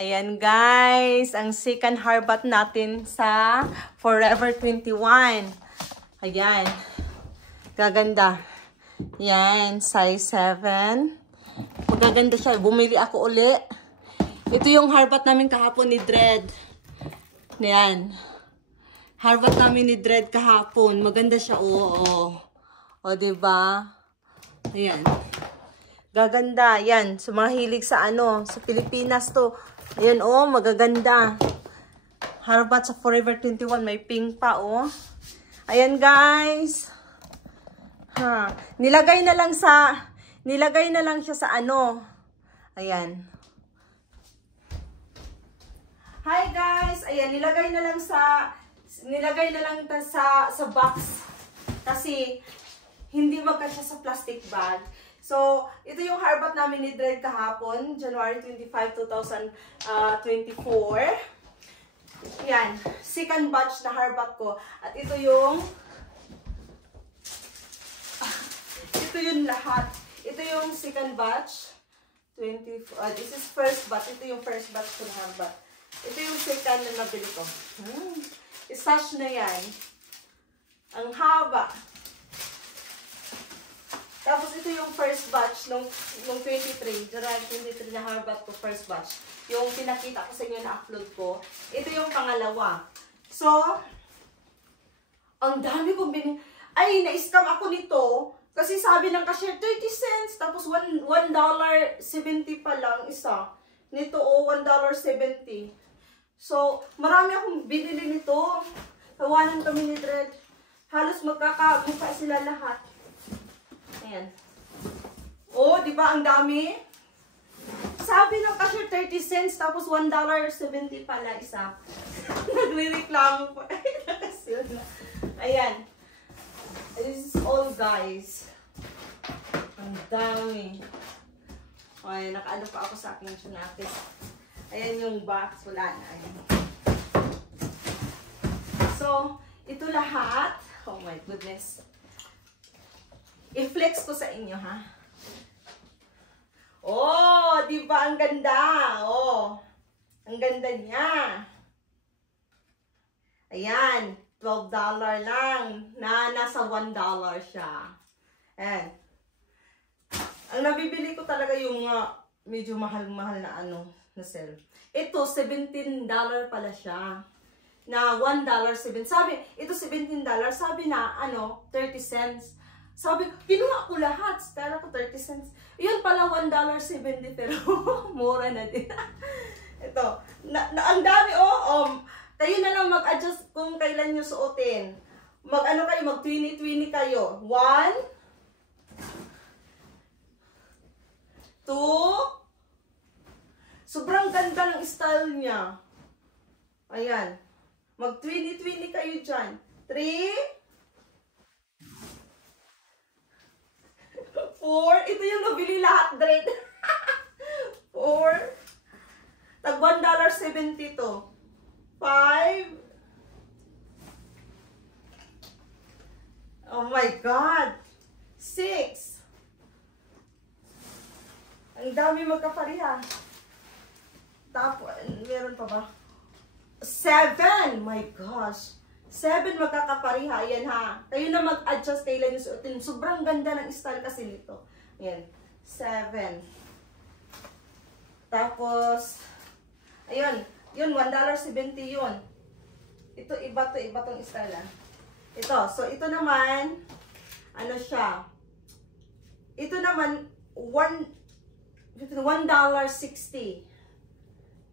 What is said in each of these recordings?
Ayan guys, ang second harbat natin sa Forever 21. Ayan. Gaganda. Yan, size 7. Magaganda siya. Bumili ako uli. Ito yung harbat namin kahapon ni Dread. Ayan. Harbat namin ni Dread kahapon. Maganda siya. Oo. O, diba? Ayan. Gaganda. Yan. Sa mga hilig sa sa Pilipinas to. Ayan, magaganda. Harbat sa Forever 21. May pink pa, Ayan, guys. Nilagay na lang siya sa Ayan. Hi, guys. Ayan, nilagay na lang sa box. Kasi, hindi magkasya sa plastic bag. So, ito yung harbat namin ni Dread kahapon, January 25, 2024. Yan, second batch na harbat ko. At ito yung lahat. Ito yung second batch. This is first batch. Ito yung first batch ko na harbat. Ito yung second na nabili ko. Stash na yan. Ang haba. Tapos ito yung first batch nung 23, January 23 na harbat ko, first batch. Yung pinakita ko sa inyo na upload ko. Ito yung pangalawa. So, ang dami kong Ay, na-scam ako nito. Kasi sabi ng cashier, 30 cents. Tapos $1.70 pa lang isa. Nito, $1.70. So, marami akong binili nito. Tawanan kami ni Dread. Halos magkakamukha sila lahat. Ayan. Di ba ang dami? Sabi ng cashier 30 cents tapos $1.70 pala isa. Nagrereklamo pa. Ayan. This is all, guys. Ang dami. Ayan, nakaano pa ako sa aking sunakis. Ayan yung box. Wala na. Ayan. So, ito lahat. Oh my goodness. I-flex ko sa inyo, ha? Di ba ang ganda? Ang ganda niya. Ayan, $12 lang. Nasa $1 siya. Ayan. Ang nabibili ko talaga yung medyo mahal-mahal na na sale. Ito, $17 pala siya. Na $1.07. Sabi, ito $17. Sabi na, 30 cents. Sabi, kinuha ko lahat. Kala ko 30 cents. Yun pala $1.70 pero mura na din. Ito. Ang dami, kayo na lang mag-adjust kung kailan nyo suotin. Kayo, mag-20-20 kayo. 1, 2. Sobrang ganda ng style niya. Ayan. Mag-20-20 kayo dyan. 3. 4. Ito yung nabili lahat, Dread. 4. Tag $1.70 to. 5. Oh my God. 6. Ang dami magkapariha. Tapos, meron pa ba? 7. My gosh. 7 magkakapariha. Ayan, ha. Kayo na mag-adjust kailan yung suotin. Sobrang ganda ng style kasi nito. Ayan. 7. Tapos, ayun. Yun, $1.70 yun. Ito, iba tong style, ha. Ito. So, ito naman, siya. Ito naman, $1.60.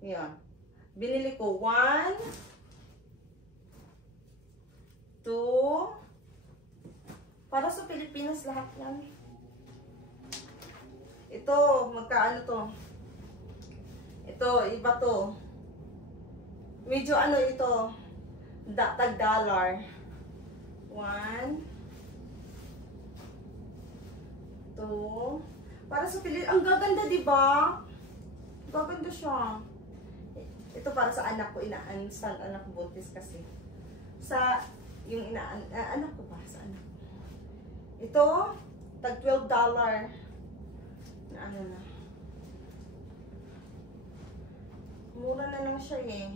Ayan. Binili ko 1, 2. Para sa Pilipinas lahat yan. Ito, magkaano to? Ito, iba to. Medyo ito. Tag $1. 1, 2. Para sa Pilipinas. Ang gaganda, diba? Gaganda siya. Ito para sa anak ko. Ina-install anak ko buntis kasi. Yung anak ko ba? Sa anak ko. Ito, tag $12 na na lang siya eh.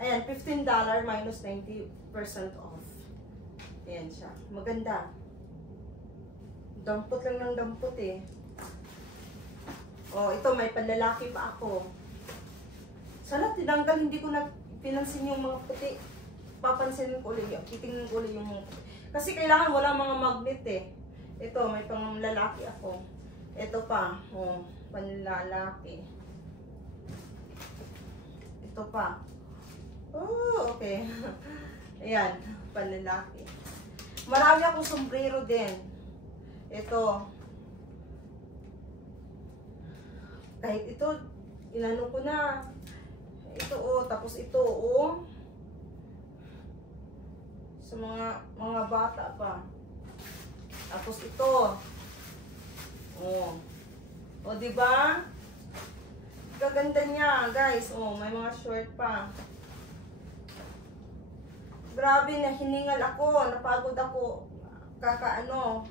Ayan, $15 minus 90% off. Ayan siya. Maganda. Dampot lang ng dampot eh. Oh, ito may panlalaki pa ako. Sana tinanggal, hindi ko na pinansin yung mga puti. Papansinin ko ulit, titingnan ko ulit yung mga puti. Kasi kailangan wala mga magnet eh. Ito, may panglalaki ako. Ito pa, oh, panlalaki. Ito pa. Oh, okay. Ayan, panlalaki. Marami akong sombrero din. Ito. Kahit ito, inano ko na. Ito, oh, tapos ito, oh. Sa mga bata pa. Tapos ito. Oh. Oh, di ba? Gaganda niya, guys. Oh, may mga short pa. Grabe na hiningal ako, napagod ako. Kakahanap.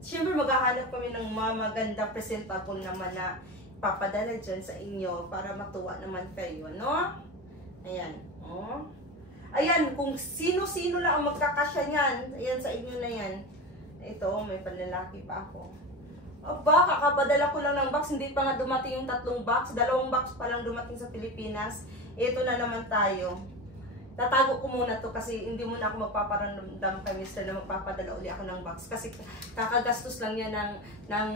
Siyempre maghahanap kami ng maganda presentable naman na papadala dyan sa inyo para matuwa naman kayo, no? Ayan, oh. Ayan, kung sino-sino lang ang magkakasya niyan, ayan sa inyo na yan. Ito, may panlalaki pa ako. Aba, kakapadala ko lang ng box, hindi pa nga dumating yung 3 box, 2 box pa lang dumating sa Pilipinas. Ito na naman tayo. Tatago ko muna to kasi hindi muna ako magpaparamdam kay Mr. na magpapadala uli ako ng box. Kasi kakagastos lang yan ng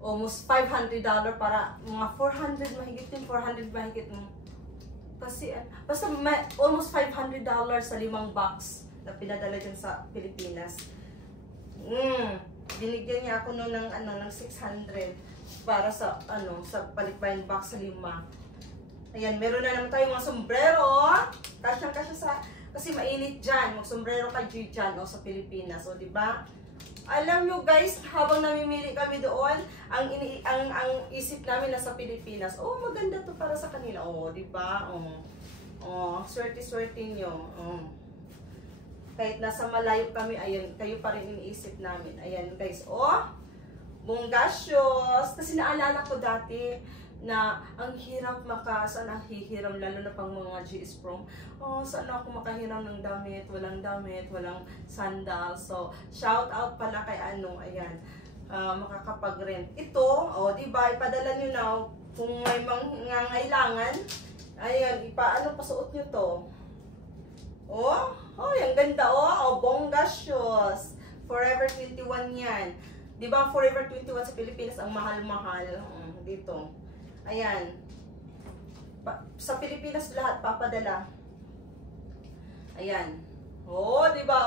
almost $500 para mga 400 mahigit din, 400 mahigit. Kasi basta almost $500 sa 5 box na pinadala dyan sa Pilipinas. Binigyan niya ako noon ng 600 para sa sa palikbayan box sa 5. Ayan, meron na naman tayong mga sombrero. Kasyang-kasya sa, kasi mainit dyan. Mag-sombrero ka dyan sa Pilipinas. O, diba? Alam nyo guys, habang namimili kami doon, ang isip namin nasa Pilipinas, oh, maganda to para sa kanila. O, diba? Swerte-swerte nyo. Kahit nasa malayo kami, ayan, kayo pa rin iniisip namin. Ayan guys, bonggasyos. Kasi naalala ko dati, na ang hirap saan hihiram, lalo na pang mga GS Prom. Saan ako makahiram ng damit, walang sandal. So, shout out pala kay ayan, makakapag-rent. Ito, diba, ipadala nyo na kung may mangangailangan. Ayan, pasuot nyo to. Ang ganda, bonggasyos. Forever 21 yan. Diba, Forever 21 sa Pilipinas, ang mahal-mahal. Dito. Ayan. Sa Pilipinas lahat papadala. Ayan. Diba,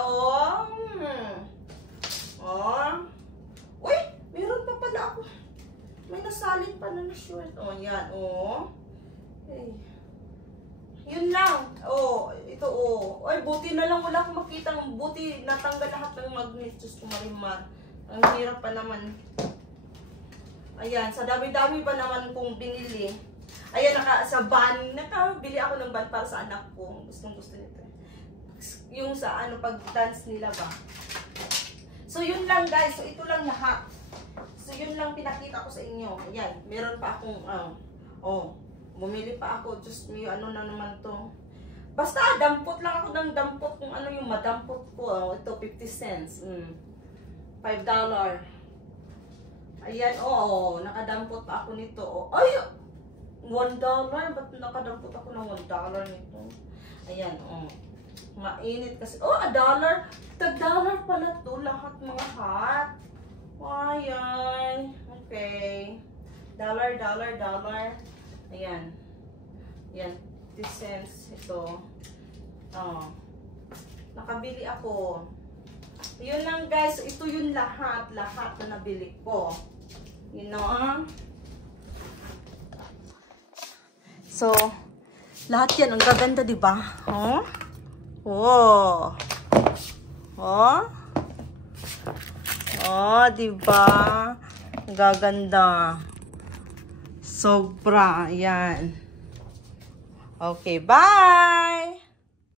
Uy, meron pa pala ako. May nasalin pa na short. Ayan, Okay. Yun lang. Ito, Ay, buti na lang wala akong makita. Buti natanggal lahat ng magnet. Diyos ko, Marimar. Ang hirap pa naman. Ayan, sa dami-dami pa naman kong binili. Ayan, sa van, nakabili ako ng van para sa anak ko. Gustong-gusto nito. Yung sa pag-dance nila ba. So, yun lang guys. So, ito lang lahat. So, yun lang pinakita ko sa inyo. Ayan, meron pa akong, bumili pa ako. Just may na naman to. Basta, dampot lang ako ng dampot kung ano yung madampot ko. Ito, 50 cents. $5. Ayan, nakadampot pa ako nito. Ay, $1. Ba't nakadampot ako ng $1 nito? Ayan, mainit kasi. $1. $1 pala to lahat mga hat. Ayan. Okay. $. Ayan. Ayan, 50 cents. Ito. Nakabili ako. Yun lang guys. Ito yung lahat na nabili ko. So, lahat yan. Ang gaganda, diba? Diba? Ang gaganda. Sobra. Ayan. Okay, bye!